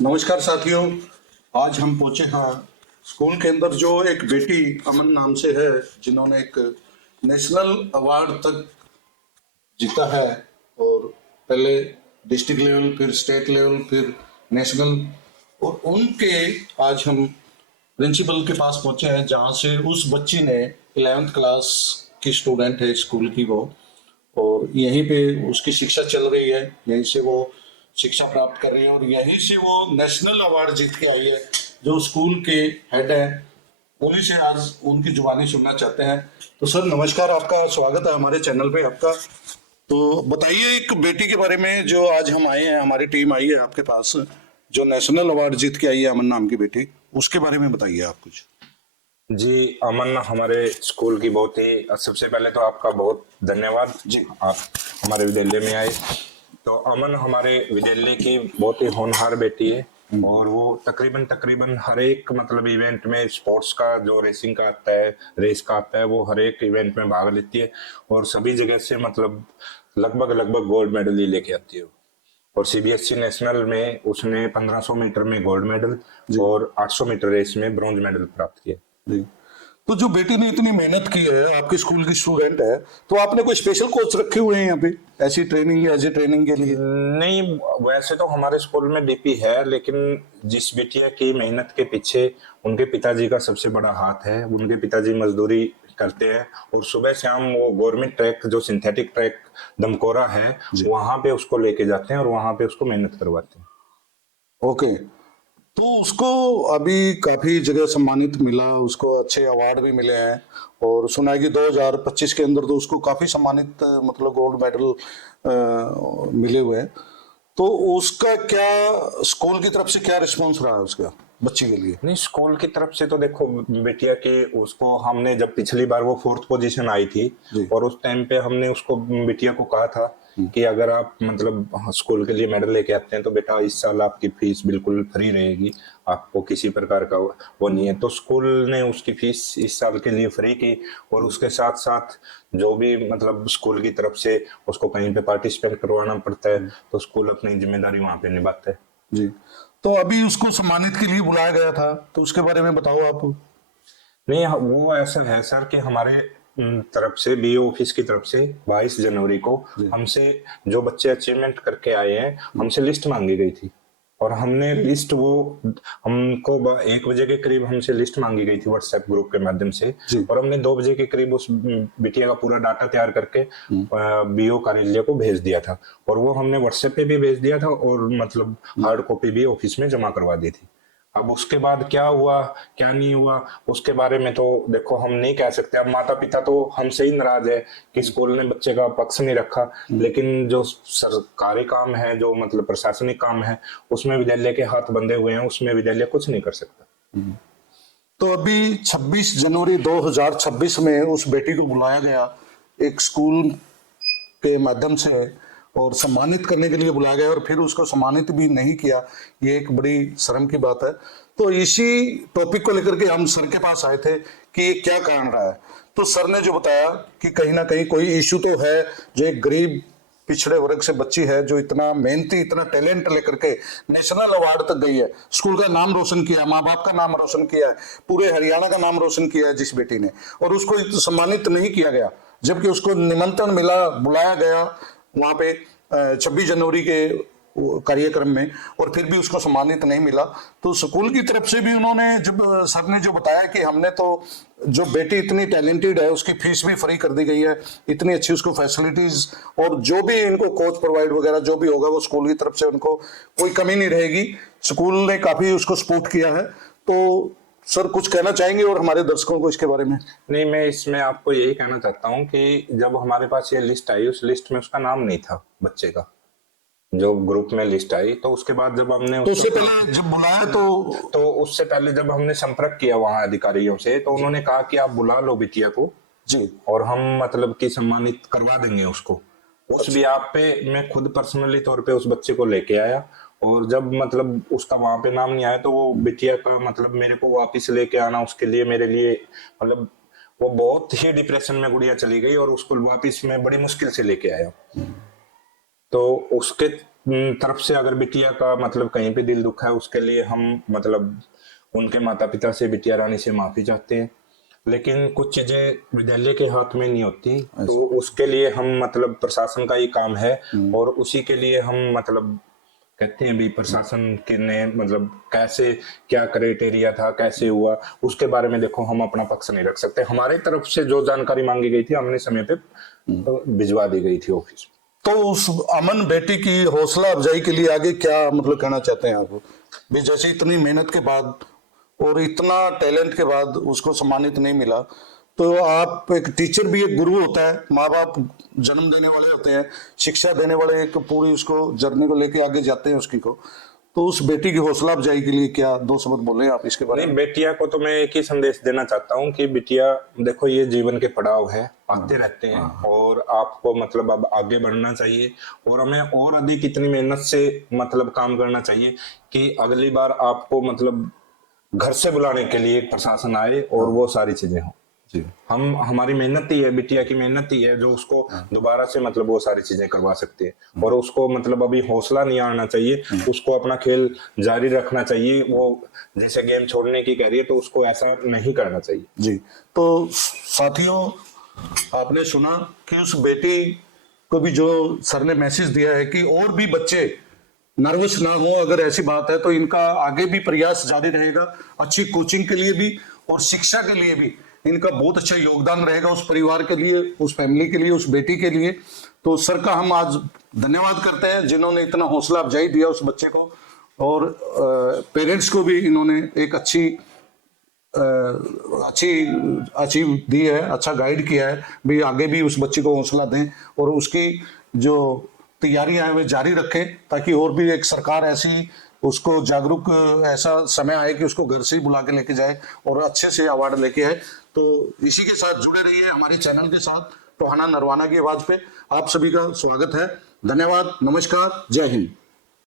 नमस्कार साथियों। आज हम पहुंचे हैं स्कूल के अंदर जो एक बेटी अमन नाम से है, जिन्होंने एक नेशनल अवार्ड तक जीता है। और पहले डिस्ट्रिक्ट लेवल, फिर स्टेट लेवल, फिर नेशनल। और उनके आज हम प्रिंसिपल के पास पहुंचे हैं, जहां से उस बच्ची ने 11th क्लास की स्टूडेंट है स्कूल की वो। और यहीं पे उसकी शिक्षा चल रही है, यहीं से वो शिक्षा प्राप्त कर रही है और यहीं से वो नेशनल अवार्ड जीत के आई है। जो स्कूल के हेड है, उन्हीं से आज उनकी जुबानी सुनना चाहते हैं। तो सर नमस्कार, आपका स्वागत है हमारे चैनल पे आपका। तो बताइए एक बेटी के बारे में, जो आज हम आए हैं, हमारी टीम आई है आपके पास, जो नेशनल अवार्ड जीत के आई है, अमन नाम की बेटी, उसके बारे में बताइए आप कुछ। जी, अमन हमारे स्कूल की बहुत ही, सबसे पहले तो आपका बहुत धन्यवाद जी। आप हमारे विद्यालय में आए। तो अमन हमारे विद्यालय की बहुत ही होनहार बेटी है और वो तकरीबन तकरीबन हर एक मतलब इवेंट में, स्पोर्ट्स का जो रेसिंग का आता है, रेस का आता है, वो हर एक इवेंट में भाग लेती है और सभी जगह से मतलब लगभग लगभग गोल्ड मेडल ही लेके आती है। और सीबीएसई नेशनल में उसने 1500 मीटर में गोल्ड मेडल और 800 मीटर रेस में ब्रॉन्ज मेडल प्राप्त किया। जी। तो जो बेटी ने इतनी मेहनत की है, आपके स्कूल की स्टूडेंट है, तो आपने कोई स्पेशल कोच रखे हुए हैं यहाँ पे ऐसी ट्रेनिंग या ऐसी ट्रेनिंग के लिए? नहीं, वैसे तो हमारे स्कूल में डीपी है, लेकिन जिस बिटिया की मेहनत के पीछे उनके पिताजी का सबसे बड़ा हाथ है। उनके पिताजी मजदूरी करते हैं और सुबह शाम वो गवर्नमेंट ट्रैक, जो सिंथेटिक ट्रैक दमकोरा है, वहां पे उसको लेके जाते हैं और वहां पे उसको मेहनत करवाते हैं। ओके। तो उसको अभी काफी जगह सम्मानित मिला, उसको अच्छे अवार्ड भी मिले हैं। और सुना है कि 2025 के अंदर तो उसको काफी सम्मानित, मतलब गोल्ड मेडल मिले हुए हैं। तो उसका क्या स्कूल की तरफ से क्या रिस्पॉन्स रहा है उसका बच्ची के लिए? नहीं, स्कूल की तरफ से तो देखो बिटिया के, उसको हमने जब पिछली बार वो 4th पोजीशन आई थी जी। और उस टाइम पे हमने उसको, बिटिया को कहा था कि अगर आप मतलब स्कूल के लिए मेडल लेके आते हैं तो बेटा इस साल आपकी फीस बिल्कुल फ्री रहेगी, आपको किसी प्रकार का वो नहीं है। तो स्कूल ने उसकी फीस इस साल के लिए फ्री की और उसके साथ साथ जो भी मतलब स्कूल की तरफ से उसको कहीं पे पार्टिसिपेट करवाना पड़ता है तो स्कूल अपनी जिम्मेदारी वहां पे निभाता है। जी। तो अभी उसको सम्मानित के लिए बुलाया गया था, तो उसके बारे में बताओ आप। नहीं, वो ऐसा है सर कि हमारे तरफ से, बीओ ऑफिस की तरफ से 22 जनवरी को हमसे जो बच्चे अचीवमेंट करके आए हैं, हमसे लिस्ट मांगी गई थी और हमने लिस्ट, वो हमको 1 बजे के करीब हमसे लिस्ट मांगी गई थी व्हाट्सएप ग्रुप के माध्यम से और हमने 2 बजे के करीब उस बिटिया का पूरा डाटा तैयार करके बीओ कार्यालय को भेज दिया था और वो हमने व्हाट्सएप पे भी भेज दिया था और मतलब हार्ड कॉपी भी ऑफिस में जमा करवा दी थी। अब उसके बाद क्या हुआ क्या नहीं हुआ उसके बारे में तो देखो हम नहीं कह सकते। अब माता पिता तो हमसे ही नाराज है कि स्कूल ने बच्चे का पक्ष नहीं रखा, लेकिन जो सरकारी काम है, जो मतलब प्रशासनिक काम है, उसमें विद्यालय के हाथ बंधे हुए हैं, उसमें विद्यालय कुछ नहीं कर सकता। तो अभी 26 जनवरी 2026 में उस बेटी को बुलाया गया एक स्कूल के माध्यम से और सम्मानित करने के लिए बुलाया गया, और फिर उसको सम्मानित भी नहीं किया। ये एक बड़ी शर्म की बात है। तो इसी टॉपिक को लेकर के हम सर के पास आए थे कि ये क्या कारण रहा है। तो सर ने जो बताया कि कहीं ना कहीं कोई इश्यू तो है, जो एक गरीब पिछड़े वर्ग से बच्ची है, जो इतना मेहनती, इतना टैलेंट लेकर के नेशनल अवार्ड तक गई है, स्कूल का नाम रोशन किया है, माँ बाप का नाम रोशन किया है, पूरे हरियाणा का नाम रोशन किया है जिस बेटी ने, और उसको सम्मानित नहीं किया गया, जबकि उसको निमंत्रण मिला, बुलाया गया वहां पे 26 जनवरी के कार्यक्रम में, और फिर भी उसको सम्मानित नहीं मिला। तो स्कूल की तरफ से भी उन्होंने, जब सर ने जो बताया कि हमने तो, जो बेटी इतनी टैलेंटेड है उसकी फीस भी फ्री कर दी गई है, इतनी अच्छी उसको फैसिलिटीज, और जो भी इनको कोच प्रोवाइड वगैरह जो भी होगा वो स्कूल की तरफ से उनको कोई कमी नहीं रहेगी। स्कूल ने काफी उसको सपोर्ट किया है। तो सर कुछ कहना चाहेंगे और हमारे दर्शकों को इसके बारे में? नहीं, मैं इसमें आपको यही कहना चाहता हूँ कि जब हमारे पास ये लिस्ट आई, उस लिस्ट में उसका नाम नहीं था बच्चे का। जो ग्रुप में लिस्ट आई तो उसके बाद जब हमने तो उससे पहले जब बुलाया तो उससे पहले जब हमने संपर्क किया वहां अधिकारियों से, तो उन्होंने कहा कि आप बुला लो बिटिया को जी, और हम मतलब कि सम्मानित करवा देंगे उसको। उस भी आप पे मैं खुद पर्सनली तौर पे उस बच्चे को लेके आया और जब मतलब उसका वहां पे नाम नहीं आया तो वो बिटिया का मतलब मेरे को वापिस लेके आना उसके लिए, मेरे लिए मतलब वो बहुत ही डिप्रेशन में गुड़िया चली गई और उसको वापिस मैं बड़ी मुश्किल से लेके आया। तो उसके तरफ से अगर बिटिया का मतलब कहीं पे दिल दुखा है, उसके लिए हम मतलब उनके माता पिता से, बिटिया रानी से माफी चाहते हैं। लेकिन कुछ चीजें विद्यालय के हाथ में नहीं होती, तो उसके लिए हम मतलब प्रशासन का ही काम है, और उसी के लिए हम मतलब कहते हैं भी प्रशासन के ने मतलब कैसे, क्या क्राइटेरिया था, कैसे हुआ, उसके बारे में देखो हम अपना पक्ष नहीं रख सकते। हमारे तरफ से जो जानकारी मांगी गई थी हमने समय पे भिजवा दी गई थी ऑफिस। तो उस अमन बेटी की हौसला अफजाई के लिए आगे क्या मतलब कहना चाहते हैं आप भी? जैसे इतनी मेहनत के बाद और इतना टैलेंट के बाद उसको सम्मानित नहीं मिला, तो आप एक टीचर भी एक गुरु होता है, माँ बाप जन्म देने वाले होते हैं, शिक्षा देने वाले, एक पूरी उसको जर्नी को लेके आगे जाते हैं उसकी को। तो उस बेटी की हौसला अफजाई के लिए क्या दो शब्द बोले आप इसके बारे में? नहीं, बेटिया को तो मैं एक ही संदेश देना चाहता हूँ कि बिटिया देखो, ये जीवन के पड़ाव है, आते रहते हैं, और आपको मतलब अब आगे बढ़ना चाहिए, और हमें और अधिक इतनी मेहनत से मतलब काम करना चाहिए कि अगली बार आपको मतलब घर से बुलाने के लिए एक प्रशासन आए और वो सारी चीजें हो। जी। हम हमारी मेहनत ही है, बिटिया की मेहनत ही है जो उसको दोबारा से मतलब वो सारी चीजें करवा सकती है, और उसको मतलब अभी हौसला नहीं आना चाहिए, उसको अपना खेल जारी रखना चाहिए। वो जैसे गेम छोड़ने की कह रही है, तो उसको ऐसा नहीं करना चाहिए। जी। तो साथियों, आपने सुना कि उस बेटी को भी जो सर ने मैसेज दिया है कि और भी बच्चे नर्वस ना हो, अगर ऐसी बात है तो इनका आगे भी प्रयास जारी रहेगा, अच्छी कोचिंग के लिए भी और शिक्षा के लिए भी इनका बहुत अच्छा योगदान रहेगा, उस परिवार के लिए, उस फैमिली के लिए, उस बेटी के लिए। तो सर का हम आज धन्यवाद करते हैं जिन्होंने इतना हौसला अफजाई दिया उस बच्चे को, और पेरेंट्स को भी इन्होंने एक अच्छी दी है, अच्छा गाइड किया है भी, आगे भी उस बच्चे को हौसला दें और उसकी जो तैयारियां हैं वे जारी रखें, ताकि और भी एक सरकार ऐसी उसको जागरूक, ऐसा समय आए कि उसको घर से ही बुला के लेके जाए और अच्छे से अवार्ड लेके आए। तो इसी के साथ जुड़े रहिए हमारे चैनल के साथ, टोहाना नरवाना की आवाज पे। आप सभी का स्वागत है, धन्यवाद, नमस्कार, जय हिंद।